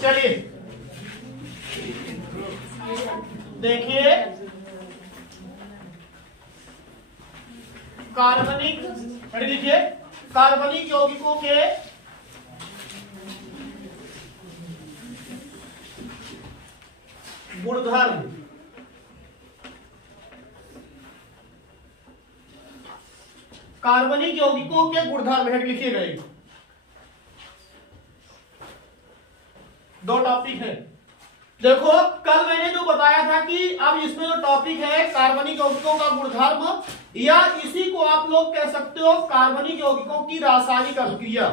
चलिए देखिए, कार्बनिक, पढ़े लिखिए, कार्बनिक यौगिकों के गुणधर्म। कार्बनिक यौगिकों के गुणधर्म है, लिखिए गए। दो टॉपिक है। देखो कल मैंने जो बताया था कि अब इसमें जो टॉपिक है कार्बनिक यौगिकों का गुणधर्म, या इसी को आप लोग कह सकते हो कार्बनिक यौगिकों की रासायनिक अभिक्रिया।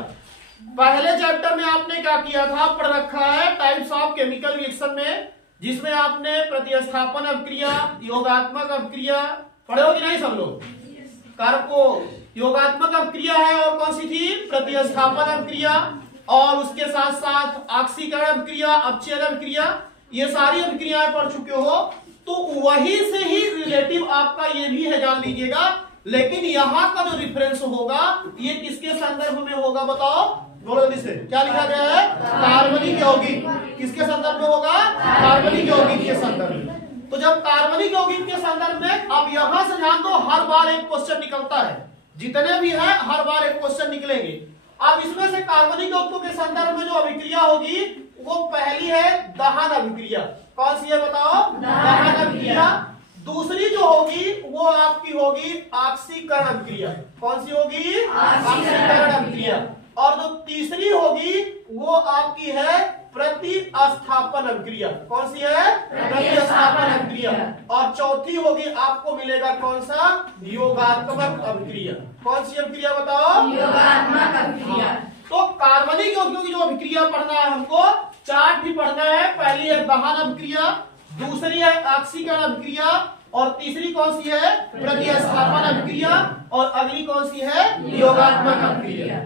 पहले चैप्टर में आपने क्या किया था, पढ़ रखा है टाइप्स ऑफ केमिकल रिएक्शन में, जिसमें आपने प्रतिस्थापन अभिक्रिया, योगात्मक अभिक्रिया पढ़े हो कि नहीं सब लोग। कारको योगात्मक अभिक्रिया है और कौन सी थी, प्रतिस्थापन अभिक्रिया, और उसके साथ साथ ऑक्सीकरण अभिक्रिया, अपचयन अभिक्रिया, ये सारी अभिक्रियाएं पढ़ चुके हो। तो वही से ही रिलेटिव आपका ये भी है, जान लीजिएगा। लेकिन यहाँ का जो रिफरेंस होगा ये किसके संदर्भ में होगा, बताओ बोलो जल्दी से। क्या लिखा गया है, कार्बनिक यौगिक। किसके संदर्भ में होगा, कार्बनिक यौगिक के संदर्भ में। तो जब कार्बनिक यौगिक के संदर्भ में, अब यहां से ध्यान दो, हर बार एक क्वेश्चन निकलता है, जितने भी है हर बार एक क्वेश्चन निकलेंगे। अब इसमें से कार्बनिक यौगिकों के संदर्भ में जो अभिक्रिया होगी वो पहली है दहन अभिक्रिया। कौन सी है बताओ, दहन अभिक्रिया। दूसरी जो होगी वो आपकी होगी ऑक्सीकरण अभिक्रिया। कौन सी होगी, ऑक्सीकरण अभिक्रिया। और जो तीसरी होगी वो आपकी है प्रतिस्थापन अभिक्रिया। कौन सी है, प्रतिस्थापन अभिक्रिया। और चौथी होगी आपको मिलेगा कौन सा, योगात्मक अभिक्रिया। कौन सी अभिक्रिया बताओ, योगात्मक अभिक्रिया। तो कार्बनिक यौगिकों की जो अभिक्रिया पढ़ना है हमको, चार्ट भी पढ़ना है। पहली है दहन अभिक्रिया, दूसरी है ऑक्सीकरण अभिक्रिया, और तीसरी कौन सी है, प्रतिस्थापन अभिक्रिया, और अगली कौन सी है, योगात्मक अभिक्रिया।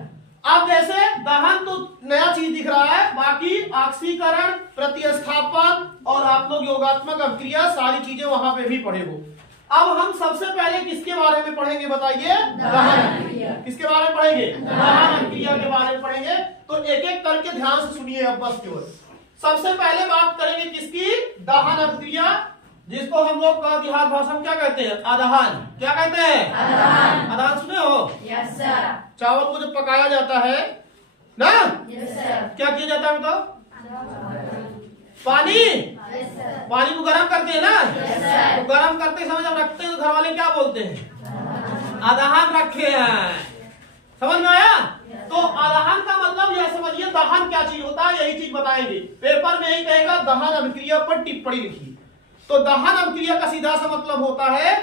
अब जैसे दहन तो नया चीज दिख रहा है, बाकी ऑक्सीकरण, प्रतिस्थापन और आप लोग योगात्मक अभिक्रिया सारी चीजें वहां पे भी पढ़े हो। अब हम सबसे पहले किसके बारे में पढ़ेंगे बताइए, दहन। किसके बारे में पढ़ेंगे, दहन अभिक्रिया के बारे में पढ़ेंगे। तो एक एक करके ध्यान से सुनिए अब बस केवल। सबसे पहले बात करेंगे किसकी, दहन अभिक्रिया, जिसको हम लोग का देहात भाषा में क्या कहते हैं, अदहन। क्या कहते हैं, अदहन। अदहन सुने हो, यस सर। चावल को जब पकाया जाता है ना, यस सर, क्या किया जाता है बताओ, पानी, पानी को गर्म करते हैं ना, यस सर। तो गर्म करते समय जब रखते हैं तो घर वाले क्या बोलते हैं, अदहन रखे हैं। समझ में आया। तो अदहन का मतलब यह समझिए दहन क्या चीज होता है, यही चीज बताएंगे। पेपर में यही कहेगा दहन अभिक्रिया पर टिप्पणी लिखिए। तो दहन अभिक्रिया का सीधा सा मतलब होता है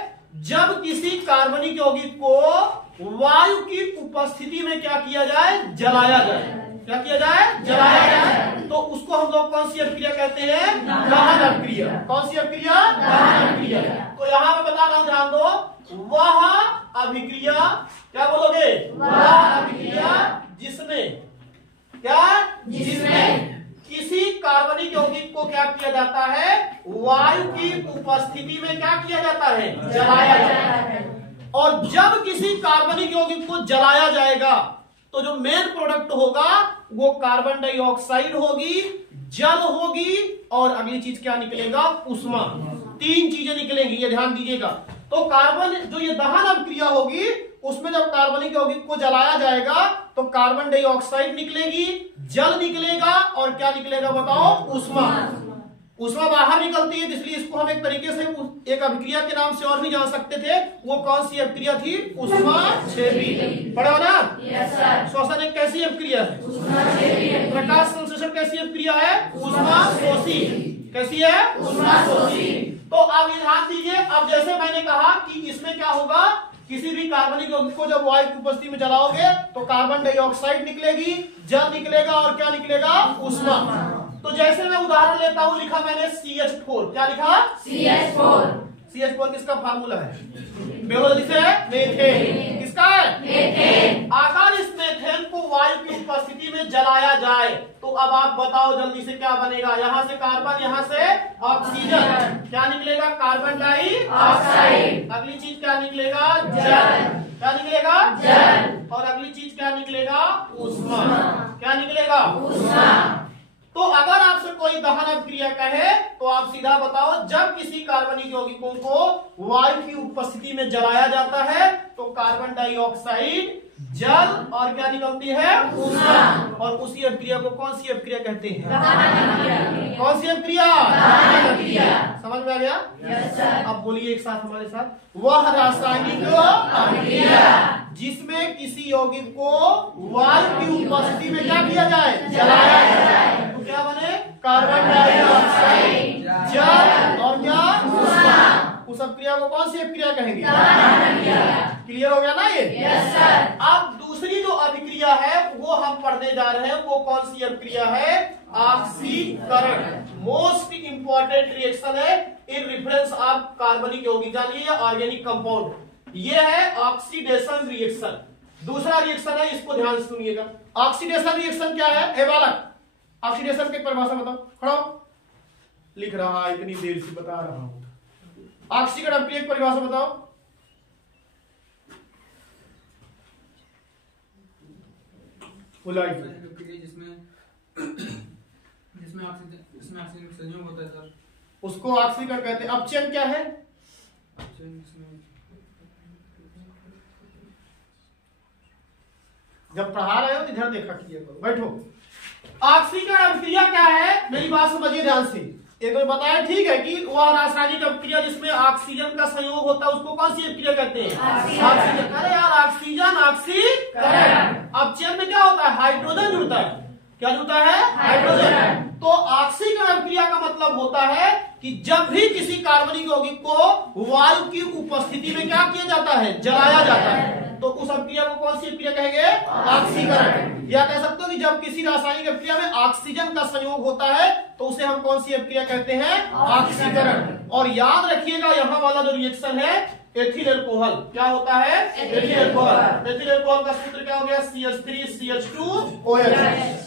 जब किसी कार्बनिक यौगिक को वायु की उपस्थिति में क्या किया जाए, जलाया जाए। क्या किया जाए, जलाया जाए। तो उसको हम लोग कौन सी अभिक्रिया कहते हैं, दहन अभिक्रिया। कौन सी अभिक्रिया, दहन अभिक्रिया। तो यहाँ पे बता रहा हूं, ध्यान दो, वह अभिक्रिया, क्या बोलोगे, वह अभिक्रिया जिसमें, क्या, जिसमें किसी कार्बनिक यौगिक को क्या किया जाता है, वायु की उपस्थिति में क्या किया जाता है, जलाया जाता है। और जब किसी कार्बनिक यौगिक को जलाया जाएगा तो जो मेन प्रोडक्ट होगा वो कार्बन डाइऑक्साइड होगी, जल होगी, और अगली चीज क्या निकलेगा, उष्मा। तीन चीजें निकलेंगी, ये ध्यान दीजिएगा। तो कार्बन जो ये दहन अभिक्रिया होगी, उसमें जब कार्बनिक यौगिक को जलाया जाएगा तो कार्बन डाइऑक्साइड निकलेगी, जल निकलेगा, और क्या निकलेगा बताओ, उष्मा। उष्मा बाहर निकलती है, इसलिए इसको हम एक तरीके से एक अभिक्रिया के नाम से और भी जान सकते थे। वो कौन सी अभिक्रिया थी, उष्माक्षेपी। पढ़ा ना, यस सर। श्वसन एक कैसी अभिक्रिया है, प्रकाश संश्लेषण कैसी अभिक्रिया है, उष्माशोषी। कैसी है, उष्माशोषी। तो अब ये ध्यान दीजिए, अब जैसे मैंने कहा कि इसमें क्या होगा, किसी भी कार्बनिक यौगिक को जब वायु की उपस्थिति में जलाओगे तो कार्बन डाइऑक्साइड निकलेगी, जल निकलेगा, और क्या निकलेगा, उष्मा। तो जैसे मैं उदाहरण लेता हूं, लिखा मैंने CH4। क्या लिखा, CH4। CH4 किसका फार्मूला है, बियोलॉजी से, मेथेन। किसका है, मेथेन। अगर इस मेथेन को वायु की उपस्थिति में जलाया जाए तो अब आप बताओ जल्दी से क्या बनेगा, यहाँ से कार्बन, यहाँ से ऑक्सीजन, क्या निकलेगा, कार्बन डाइऑक्साइड। अगली चीज क्या निकलेगा, जल। क्या निकलेगा, जल। और अगली चीज क्या निकलेगा, उष्मा। क्या मिलेगा? तो अगर आपसे कोई दहन अभिक्रिया कहे तो आप सीधा बताओ, जब किसी कार्बनिक यौगिकों को वायु की उपस्थिति में जलाया जाता है तो कार्बन डाइऑक्साइड, जल और क्या निकलती है? ऊष्मा। और उसी अभिक्रिया को कौन सी अभिक्रिया कहते हैं? कौन सी अभिक्रिया? समझ में आ गया? अब बोलिए एक साथ हमारे साथ, वह रासायनिक अभिक्रिया जिसमें किसी यौगिक को वायु की उपस्थिति में क्या किया जाए? जलाया जाए। तो क्या बने? कार्बन डाइऑक्साइड, जल और क्या? ऊष्मा। उस अभिक्रिया को कौन सी अभिक्रिया कहेंगे? क्लियर हो गया ना ये? Yes sir. अब दूसरी जो अभिक्रिया है वो हम पढ़ने जा रहे हैं, वो कौन सी अभिक्रिया है? ऑक्सीकरण। मोस्ट इंपॉर्टेंट रिएक्शन है इन रेफरेंस ऑफ कार्बनिक यौगिक, जानिए या ऑर्गेनिक कंपाउंड। ये है ऑक्सीडेशन रिएक्शन। दूसरा रिएक्शन है, इसको ध्यान से सुनिएगा। ऑक्सीडेशन रिएक्शन क्या है? ए बालक, ऑक्सीडेशन की परिभाषा बताओ। खड़ा लिख रहा है, इतनी देर से बता रहा हूं। ऑक्सीकरण अभिक्रिया की परिभाषा बताओ। जिसमें ऑक्सीजन संयोग होता है सर, उसको ऑक्सीकरण कहते हैं। अपचयन क्या है? जब पढ़ा रहे हो तो इधर देखा कीजिए, बैठो। ऑक्सीकरण अभिक्रिया क्या है? मेरी बात समझिए ध्यान से। एक बार बताया ठीक है कि वह रासायनिक अभिक्रिया जिसमें ऑक्सीजन का संयोग होता है उसको कौन सी अभिक्रिया कहते हैं? ऑक्सीजन। अरे यार, ऑक्सीजन ऑक्सीकरण। अपचयन में क्या होता है? हाइड्रोजन जुड़ता है। क्या जुड़ता है? हाइड्रोजन। तो ऑक्सीकरण अभिक्रिया का मतलब होता है कि जब भी किसी कार्बनिक यौगिक को वायु की उपस्थिति में क्या किया जाता है? जलाया जाता है, तो उस अभिक्रिया को कौन सी अभिक्रिया कहेंगे? ऑक्सीकरण। या कह सकते हो कि जब किसी रासायनिक अभिक्रिया में ऑक्सीजन का संयोग होता है तो उसे हम कौन सी अभिक्रिया कहते हैं? ऑक्सीकरण। और याद रखिएगा, यहाँ वाला जो रिएक्शन है एथिल अल्कोहल, क्या होता है? Ethyl alcohol. एथिल अल्कोहल का सूत्र क्या हो गया? CH3CH2OH।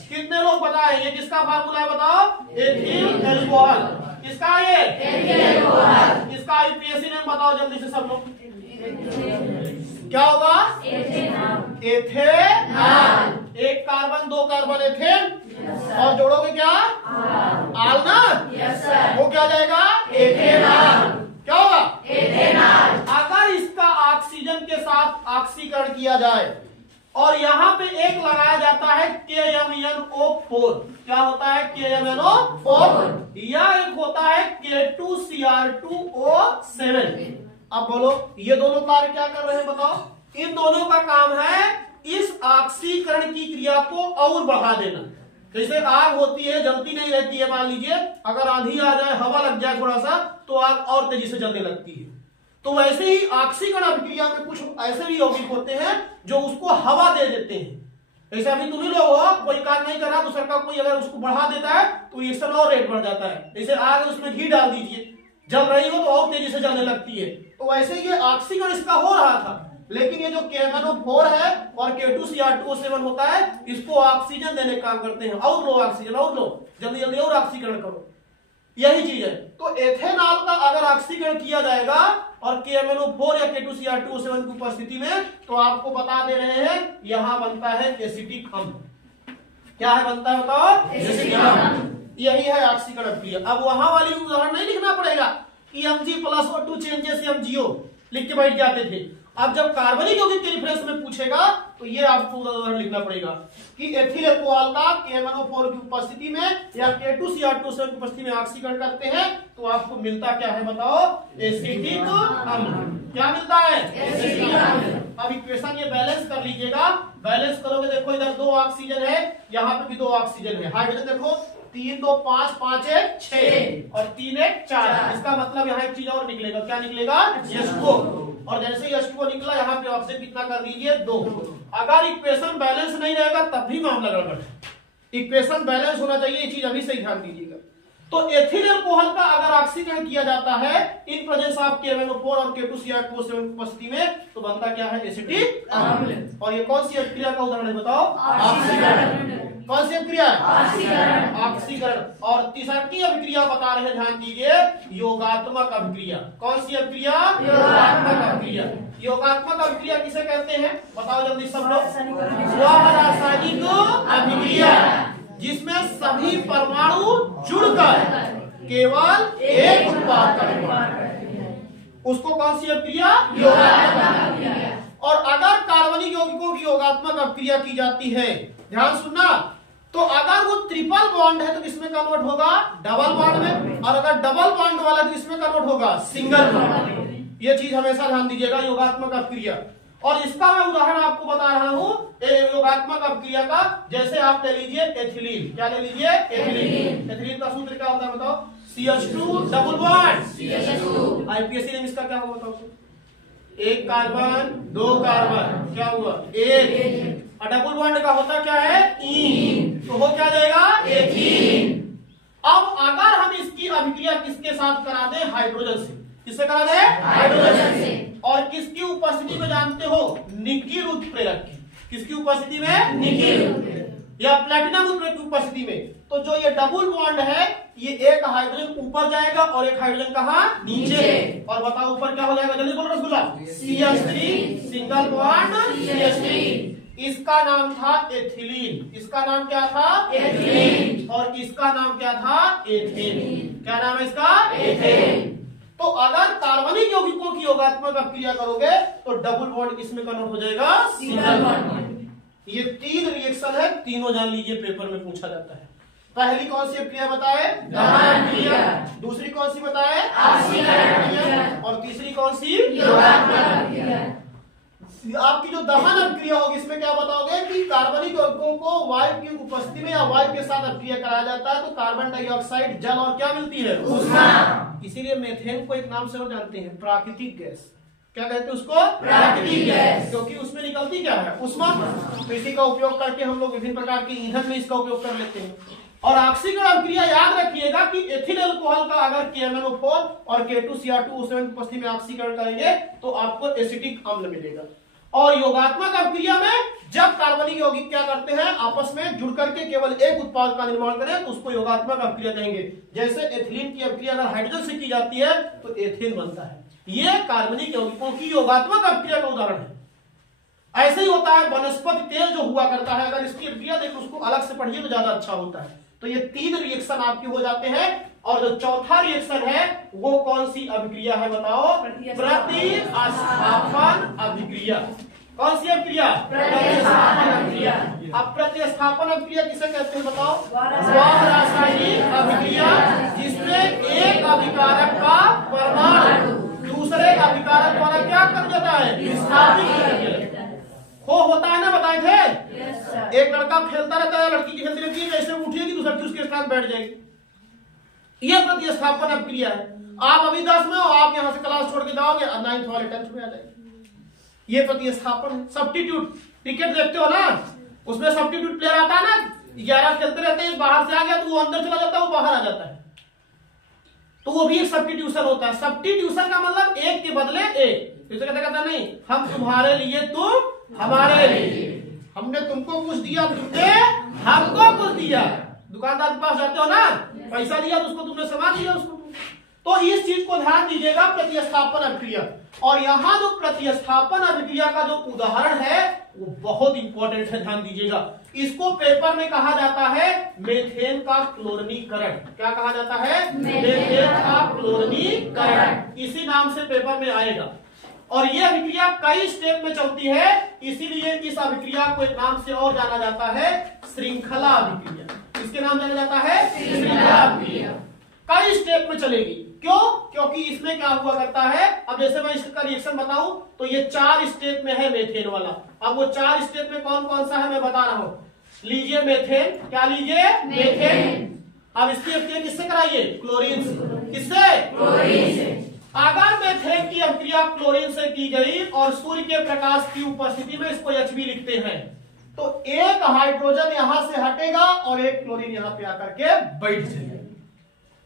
कितने लोग बताए ये किसका फार्मूला है? बताओ। Ethyl alcohol. किसका? ये एथिल अल्कोहल। इसका आईपीएसी नेम बताओ जल्दी से सब लोग। क्या होगा? एथेनॉल। एक कार्बन, दो कार्बन एथेन, और जोड़ोगे क्या? आल ना? वो क्या जाएगा? एथेनॉल। क्या होगा? एथेनॉल। अगर इसका ऑक्सीजन के साथ ऑक्सीकरण किया जाए और यहाँ पे एक लगाया जाता है KMnO4। क्या होता है? KMnO4। या एक होता है K2Cr2O7। अब बोलो, ये दोनों कार्य क्या कर रहे हैं बताओ? इन दोनों का काम है इस ऑक्सीकरण की क्रिया को और बढ़ा देना। जैसे आग होती है, जलती नहीं रहती है, मान लीजिए अगर आंधी आ जाए, हवा लग जाए थोड़ा सा, तो आग और तेजी से जलने लगती है। तो वैसे ही ऑक्सीकरण अभिक्रिया में कुछ ऐसे भी यौगिक होते हैं जो उसको हवा दे देते हैं। जैसे अभी तुम ही लोग हो, कोई काम नहीं कर रहा, दूसरा का कोई अगर उसको बढ़ा देता है तो रिएक्शन और रेट बढ़ जाता है। जैसे आग उसमें घी डाल दीजिए, जल रही हो तो और तेजी से जलने लगती है। तो वैसे ये ऑक्सीकरण इसका हो रहा था, लेकिन ये जो KMnO4 है और K2Cr2O7 होता है, इसको ऑक्सीजन देने का काम करते हैं। और लो ऑक्सीजन, और लो, जल्दी जल्दी और ऑक्सीकरण करो, यही चीज है। तो एथेनॉल का अगर ऑक्सीकरण किया जाएगा और KMnO4 या K2Cr2O7 की उपस्थिति में, तो आपको बता दे रहे हैं यहां बनता है एसिटिक अम्ल। क्या है बनता है बताओ? एसिटिक अम्ल। यही है ऑक्सीकरण अभिक्रिया। अब वहां वाली उदाहरण नहीं लिखना पड़ेगा कि Mg+O2 चेंजेस MgO लिख के बैठ जाते थे। अब जब कार्बनिक यौगिक के रेफरेंस में पूछेगा तो ये आपको उदाहरण लिखना पड़ेगा कि एथिल अल्कोहल का KMnO4 की उपस्थिति में या K2Cr2O7 की उपस्थिति में ऑक्सीकरण करते हैं तो आपको मिलता क्या है बताओ? एसिटिक अम्ल। क्या मिलता है? एसिटिक अम्ल। अब इक्वेशन ये बैलेंस कर लीजिएगा। बैलेंस करोगे, देखो इधर 2 ऑक्सीजन है, यहाँ पे भी 2 ऑक्सीजन है। हाइड्रोजन देखो 3 2 5 5 1 6 और 3 1 4। इसका मतलब यहाँ एक चीज और निकलेगा। क्या निकलेगा? H2O। और जैसे ही H2O निकला, यहाँ पे ऑक्सीजन कितना कर दीजिए? 2। अगर इक्वेशन बैलेंस नहीं रहेगा तब भी मामला गड़बड़ है। इक्वेशन बैलेंस होना चाहिए, ये चीज अभी से ध्यान दीजिएगा। तो एथिल अल्कोहल का अगर ऑक्सीकरण किया जाता है इन प्रेजेंस ऑफ KMnO4 और K2Cr2O7 की उपस्थिति में, तो बनता क्या है? एसिटिक अम्ल। और ये कौन सी अभिक्रिया का उदाहरण है बताओ? ऑक्सीकरण। कौन सी अभिक्रिया? ऑक्सीकरण। ऑक्सीकरण। और तीसरी अभिक्रिया बता रहे हैं, ध्यान दीजिए, योगात्मक अभिक्रिया। कौन सी अभिक्रिया? योगात्मक अभिक्रिया। योगात्मक अभिक्रिया किसे कहते हैं बताओ जल्दी सब लोग? वह रासायनिक अभिक्रिया केवल एक उत्पाद का निर्माण, उसको कौन सी अभिक्रिया? योगात्मक अभिक्रिया। और अगर कार्बनिक यौगिकों की योगात्मक अभिक्रिया की जाती है, ध्यान सुनना, तो अगर वो ट्रिपल बॉन्ड है तो किसमें कन्वर्ट होगा? डबल बॉन्ड में। और अगर डबल बॉन्ड वाला तो किसमें कन्वर्ट होगा? Single bond. ये चीज हमेशा ध्यान दीजिएगा, योगात्मक अभिक्रिया। और इसका मैं उदाहरण आपको बता रहा हूं योगात्मक अभिक्रिया का। जैसे आप ले लीजिए एथिलीन। क्या ले लीजिए? एथिलीन। एथिलीन का सूत्र क्या होता है बताओ? CH2 double bond. आईपीएससी ने इसका क्या हुआ बताओ? एक कार्बन, दो कार्बन, क्या हुआ? एक। और डबल बॉन्ड का होता क्या है? ईन। तो हो क्या जाएगा? एथीन। अब अगर हम इसकी अभिक्रिया किसके साथ करा दें? हाइड्रोजन से। किससे करा दें? हाइड्रोजन से। और किसकी उपस्थिति में जानते हो? निकिल उत्प्रेरक की। किसकी उपस्थिति में? निकिल या प्लेटिनम उत्प्रेरक की उपस्थिति में। तो जो ये डबल बॉन्ड है, ये एक हाइड्रोजन ऊपर जाएगा और एक हाइड्रोजन कहाँ? नीचे। और बताओ ऊपर क्या हो जाएगा? जल्दी बोलो rasgulla. CH3 single bond CH3। इसका नाम था एथिलीन। इसका नाम क्या था? एथिलीन। और इसका नाम क्या था? एथेन। क्या नाम है इसका? एथेन। तो अगर कार्बनिक यौगिकों की योगात्मक अभिक्रिया करोगे तो डबल बॉन्ड किसमें कन्वर्ट हो जाएगा? Single bond. ये 3 रिएक्शन है, तीनों जान लीजिए, पेपर में पूछा जाता है। पहली कौन सी अभिक्रिया बताए? दहन क्रिया। दूसरी कौन सी बताए? ऑक्सीकरण क्रिया। और तीसरी कौन सी? योगात्मक अभिक्रिया। आपकी जो दहन अभिक्रिया होगी इसमें क्या बताओगे कि कार्बनिक यौगिकों को वायु की उपस्थिति में या वायु के साथ अभिक्रिया कराया जाता है तो कार्बन डाइऑक्साइड, जल और क्या मिलती है? ऊष्मा। इसीलिए मेथेन को एक नाम से और जानते हैं, प्राकृतिक गैस। क्या कहते हैं उसको? प्राकृतिक गैस। क्योंकि उसमें निकलती क्या है? ऊष्मा। तो इसी का उपयोग करके हम लोग विभिन्न प्रकार के ईंधन में इसका उपयोग कर लेते हैं। और ऑक्सीकरण अभिक्रिया याद रखिएगा कि एथिल अल्कोहल का अगर KMnO4 और K2Cr2O7 उपस्थिति में ऑक्सीकरण करेंगे तो आपको एसिटिक अम्ल मिलेगा। और योगात्मक अभिक्रिया में जब कार्बनिक यौगिक क्या करते हैं? आपस में जुड़ करके केवल एक उत्पाद का निर्माण करें तो उसको योगात्मक अभिक्रिया कहेंगे। जैसे एथिलीन की अभिक्रिया अगर हाइड्रोजन से की जाती है तो एथेन बनता है। ये कार्बनिक यौगिकों की योगात्मक अभिक्रिया का उदाहरण है। ऐसे ही होता है वनस्पति तेल जो हुआ करता है, अगर इसकी अभिक्रिया देखो उसको अलग से पढ़िए तो ज्यादा अच्छा होता है। तो ये 3 रिएक्शन आपके हो जाते हैं। और जो चौथा रिएक्शन है वो कौन सी अभिक्रिया है बताओ? प्रतिस्थापन अभिक्रिया। कौन सी अभिक्रिया? प्रतिस्थापन अभिक्रिया। अब प्रतिस्थापन अभिक्रिया किसे कहते हैं बताओ? वह रासायनिक अभिक्रिया जिसमें एक अभिकारक का परमाणु दूसरे अभिकारक द्वारा क्या कर देता है? विस्थापित कर देता है। हो होता है ना, बताए थे। एक लड़का खेलता रहता है, लड़की खेलती रहती है, जैसे उठेगी दूसरा उसके साथ बैठ जाएगी। यह प्रतिस्थापन अभिक्रिया है। आप अभी 10 में हो, आप यहां से क्लास छोड़ के जाओगे और 9th वाले 10th में आ जाएंगे। ये प्रतिस्थापन है। सब्स्टिट्यूट क्रिकेट देखते हो ना, उसमें सब्स्टिट्यूट प्लेयर आता है ना, 11 खेलते रहते हैं, बाहर से आ गया तो वो अंदर चला जाता है, वो बाहर आ जाता है, तो वो भी एक सब्स्टिट्यूशन होता है। सब्स्टिट्यूशन का मतलब एक के बदले एक। इसे कहता नहीं हम तुम्हारे लिए तुम हमारे लिए, हमने तुमको कुछ दिया तुमने हमको कुछ दिया। दुकानदार के पास जाते हो ना, पैसा दिया तो उसको तुमने सामान दिया उसको। तो इस चीज को ध्यान दीजिएगा, प्रतिस्थापन अभिक्रिया। और यहाँ जो प्रतिस्थापन अभिक्रिया का जो उदाहरण है वो बहुत इंपॉर्टेंट है, ध्यान दीजिएगा। इसको पेपर में कहा जाता है मेथेन का क्लोरीनीकरण। क्या कहा जाता है? मेथेन का क्लोरीनीकरण। इसी नाम से पेपर में आएगा। और यह अभिक्रिया कई स्टेप में चलती है, इसीलिए इस अभिक्रिया को एक नाम से और जाना जाता है श्रृंखला अभिक्रिया। इसके नाम जाना जाता है श्रृंखला अभिक्रिया। कई स्टेप में चलेगी। क्यों? क्योंकि इसमें क्या हुआ करता है, अब जैसे मैं इसका रिएक्शन बताऊं तो ये 4 स्टेप में है मेथेन वाला। अब वो 4 स्टेप में कौन कौन सा है मैं बता रहा हूं। लीजिए मेथेन, क्या लीजिए? मेथेन। अब इसकी अभिक्रिया किससे कराइए? क्लोरीन से। किससे? क्लोरीन से। अगर मेथेन की अभिक्रिया क्लोरीन से की गई और सूर्य के प्रकाश की उपस्थिति में, इसको Hb लिखते हैं, तो एक हाइड्रोजन यहां से हटेगा और एक क्लोरीन यहां पे आकर के बैठ जाएगा।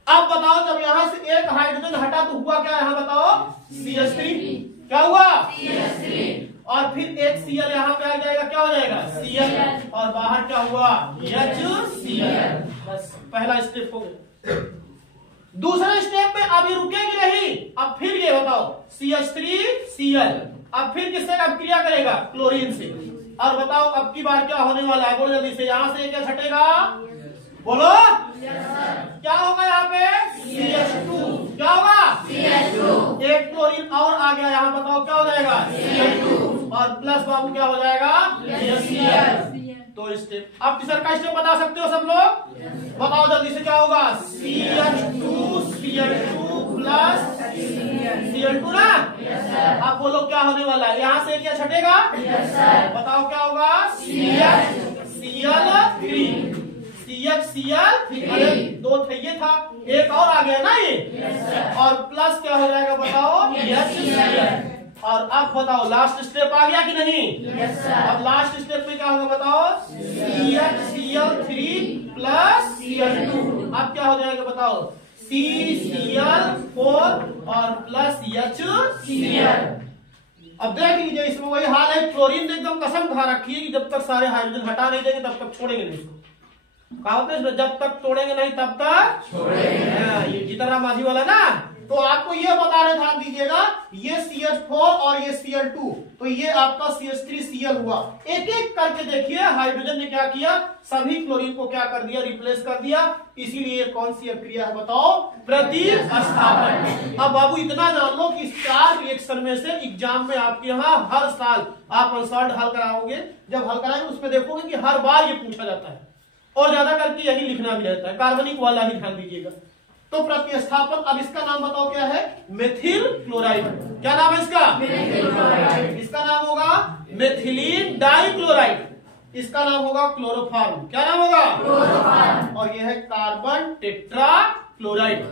अब बताओ जब यहां से एक हाइड्रोजन हटा तो हुआ क्या? यहां बताओ CH3। क्या हुआ? CH3। और फिर एक Cl यहां पे आ जाएगा, क्या हो जाएगा? Cl। और बाहर क्या हुआ? HCl। बस पहला स्टेप हो गया। दूसरे स्टेप में अभी रुकेगी नहीं, अब फिर ये बताओ CH3Cl। अब फिर किससे अभिक्रिया करेगा? क्लोरीन से। और बताओ अब की बार क्या होने वाला है? बोलो जल्दी से। यहां से क्या हटेगा? बोलो क्या होगा यहाँ पे CH2, क्या होगा CH2, एक क्लोरीन और आ गया यहाँ, बताओ क्या हो जाएगा CH2 और प्लस बाबू क्या हो जाएगा HCl। तो स्टेप आप तीसरा का स्टेप बता सकते हो सब लोग, बताओ जल्दी से क्या होगा CH2 Cl2 प्लस Cl2 ना। आप बोलो क्या होने वाला है, यहाँ से क्या छटेगा, बताओ क्या होगा CH CH Cl3, अरे दो थे ये था, एक और आ गया ना ये, और प्लस क्या हो जाएगा बताओ HCl। और अब बताओ लास्ट स्टेप आ गया कि नहीं, अब लास्ट स्टेप में क्या होगा बताओ CHCl3 प्लस Cl2, अब क्या हो जाएगा बताओ CCl4 और प्लस HCl। अब देख लीजिए इसमें वही हाल है, क्लोरीन ने एकदम कसम खा रखी है कि जब तक सारे हाइड्रोजन हटा नहीं देंगे तब तक छोड़ेंगे नहीं इसको। कहा होता है जब तक तोड़ेंगे नहीं तब तक छोड़ेंगे, ये जीतनराम मांझी वाला ना। तो आपको ये बता रहे, ध्यान दीजिएगा, ये CH4 और ये Cl2, तो ये आपका CH3Cl हुआ। एक एक करके देखिए हाइड्रोजन ने क्या किया, सभी क्लोरीन को क्या कर दिया, रिप्लेस कर दिया। इसीलिए कौन सी अभिक्रिया है बताओ, प्रतिस्थापन। अब बाबू इतना जान लो कि इस 4 रिएक्शन में से एग्जाम में आपके यहाँ हर साल आप अनसॉल्व्ड हल कराओगे, जब हल कराएंगे उसमें देखोगे कि हर बार ये पूछा जाता है और ज्यादा करके यही लिखना भी रहता है, कार्बनिक वाला ही ध्यान दीजिएगा। तो प्रतिस्थापन, अब इसका नाम बताओ क्या है, मेथिल क्लोराइड। क्या नाम है इसका, मेथिल क्लोराइड। इसका नाम होगा मेथिलीन डाइक्लोराइड, इसका नाम होगा क्लोरोफॉर्म। क्या नाम होगा, क्लोरोफॉर्म। और यह है कार्बन टेट्रा क्लोराइड।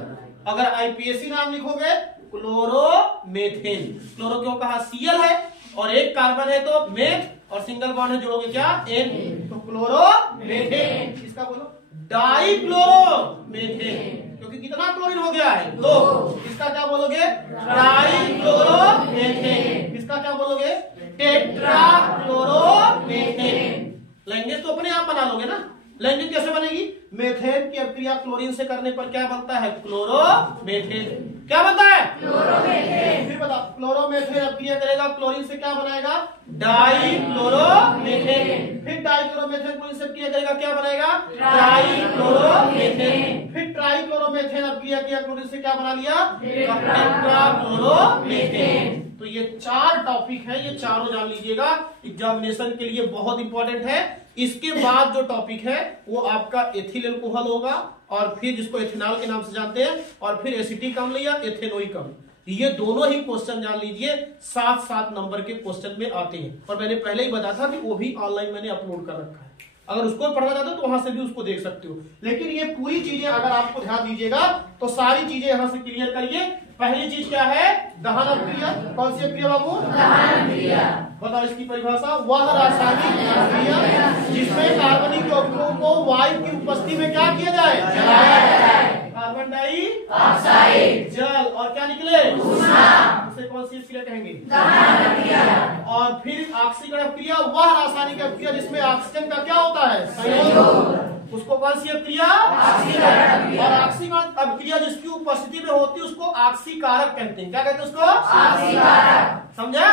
अगर आईपीएससी नाम लिखोगे क्लोरोमेथेन, क्लोरो क्यों कहा, Cl है और एक कार्बन है तो मेथ और सिंगल बॉन्ड है, जोड़ोगे क्या N, तो क्लोरोमेथेन। इसका बोलो डाइक्लोरोमेथेन, क्योंकि कितना क्लोरीन हो गया है, 2। इसका क्या बोलोगे, ट्राइक्लोरोमेथेन। इसका क्या बोलोगे, टेट्राक्लोरोमेथेन। लैंग्वेज तो अपने आप बना लोगे ना। लैंग्वेज कैसे बनेगी, मेथेन की अभिक्रिया क्लोरीन से करने पर क्या बनता है, क्लोरोमेथेन। क्या बनता है, क्लोरोमेथेन। फिर बताओ, क्लोरोमेथेन अभिक्रिया करेगा क्लोरीन से, क्या बनाएगा, डाइक्लोरोमेथेन। फिर डाइक्लोरोमेथेन क्लोरीन से अभिक्रिया करेगा, क्या बनाएगा, ट्राइक्लोरोमेथेन। फिर ट्राइक्लोरोमेथेन अभिक्रिया किया क्लोरीन से, क्या बना लिया, टेट्राक्लोरोमेथेन। तो ये 4 टॉपिक है, ये चारों जान लीजिएगा, एग्जामिनेशन के लिए बहुत इंपॉर्टेंट है। इसके बाद जो टॉपिक है वो आपका एथिल एल्कोहल होगा, और फिर जिसको एथेनॉल के नाम से जानते हैं, और फिर एसिटिक अम्ल या एथेनोइक अम्ल। ये दोनों ही क्वेश्चन जान लीजिए 7-7 नंबर के क्वेश्चन में आते हैं, और मैंने पहले ही बताया था कि वो भी ऑनलाइन मैंने अपलोड कर रखा है। अगर उसको पढ़ना चाहते हो तो वहां से भी उसको देख सकते हो। लेकिन ये पूरी चीजें अगर आपको ध्यान दीजिएगा तो सारी चीजें यहां से क्लियर करिए। पहली चीज क्या है, दहन अभिक्रिया। कौन सी अभिक्रिया बाबू, दहन अभिक्रिया। बताओ इसकी परिभाषा, वह रासायनिक अभिक्रिया जिसमें कार्बनिक यौगिकों को वायु की उपस्थिति में क्या किया जाए, जलाया जाए। कार्बन डाइऑक्साइड, जल, और क्या निकले, उसे कौन सी अभिक्रिया कहेंगे, दहन अभिक्रिया। और फिर ऑक्सीकरण अभिक्रिया, वह रासायनिक अभिक्रिया जिसमें ऑक्सीजन का क्या होता है, संयोग, उसको कौन सी अभिक्रिया, ऑक्सीकरण। और ऑक्सीकरण अभिक्रिया जिसकी उपस्थिति में होती है उसको ऑक्सीकारक कहते हैं। क्या कहते हैं उसको, ऑक्सीकारक। समझा।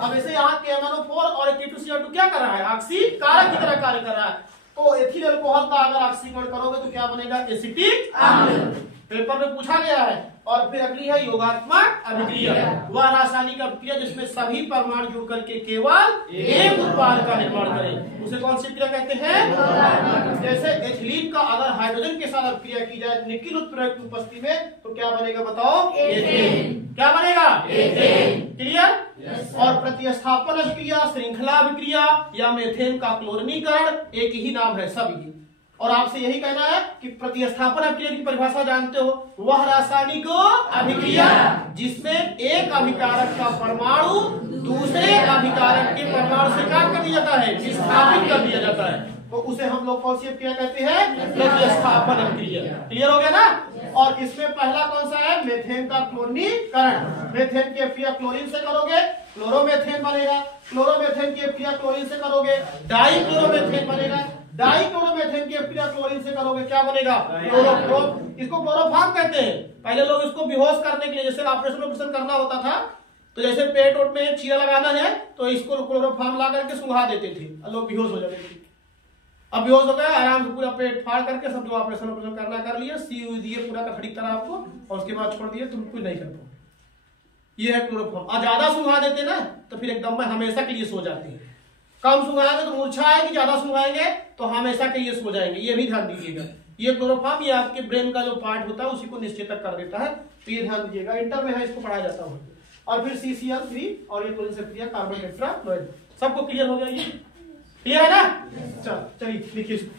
अब ऐसे यहाँ KMnO4 और K2CO2 क्या कर रहा है, ऑक्सीकारक की तरह कार्य कर रहा है। तो एथिल अल्कोहल का अगर ऑक्सीकरण करोगे तो क्या बनेगा, एसिटिक अम्ल। पेपर में पूछा गया है। और फिर अगली है योगात्मक अभिक्रिया, वह रासायनिक अभिक्रिया जिसमें सभी परमाणु जुड़ करके केवल एक उत्पाद का निर्माण करें, उसे कौन सी क्रिया कहते हैं। जैसे एथिलीन का अगर हाइड्रोजन के साथ अभिक्रिया की जाए निकिल उत्प्रेरक की उपस्थिति में तो क्या बनेगा बताओ, एथेन। क्या बनेगा, एथेन। क्लियर। और प्रतिस्थापन अभिक्रिया, श्रृंखला अभिक्रिया या मेथेन का क्लोरीनीकरण एक ही नाम है सभी। और आपसे यही कहना है कि प्रतिस्थापन अभिक्रिया की परिभाषा जानते हो, वह रासायनिक अभिक्रिया जिसमें एक अभिकारक का परमाणु दूसरे अभिकारक के परमाणु से क्या कर दिया जाता है, विस्थापित कर दिया जाता है, तो उसे हम लोग कौन सी अभिक्रिया कहते हैं, प्रतिस्थापन अभिक्रिया। क्लियर हो गया ना। और इसमें पहला कौन सा है, मेथेन का क्लोरीनीकरण। मेथेन की अभिक्रिया क्लोरीन से करोगे क्लोरोमेथेन बनेगा, क्लोरोमेथेन की अभिक्रिया क्लोरीन से करोगे डाइक्लोरोमेथेन बनेगा, डाइक्लोरोमेथेन की अभिक्रिया क्लोरीन से करोगे क्या बनेगा, क्लोरोफॉर्म। इसको क्लोरोफॉर्म कहते हैं। पहले लोग इसको बेहोश करने के लिए, जैसे ऑपरेशन करना होता था तो जैसे पेट ओट में चीरा लगाना है तो इसको क्लोरोफॉर्म ला करके सुंघा देते थे, लोग बेहोश हो जाते थे। अब बेहोश हो गया, आराम से पूरा पेट फाड़ करके सब जो ऑपरेशन करना कर लिया, सी दिए पूरा का खड़ी तरह आपको, और उसके बाद छोड़ दिए, तुम कुछ नहीं कर पाओ। ये है क्लोरोफॉर्म। और ज्यादा सुंघा देते ना तो फिर एकदम में हमेशा के लिए सो जाते हैं। कम सुंघाएंगे तो मूर्छा आएगी, ज्यादा सुंघाएंगे तो हमेशा के लिए सो जाएंगे। ये भी ध्यान दीजिएगा। ये क्लोरोफॉर्म ये आपके ब्रेन का जो पार्ट होता है उसी को निश्चेतक कर देता है, तो ये ध्यान दीजिएगा। इंटर में है, इसको पढ़ाया जाता है। और फिर CCl3 और ये क्लोरीन से क्रिया कार्बन टेट्राक्लोराइड। सबको क्लियर हो गया? ये क्लियर है ना? चलिए लिखिए इसको।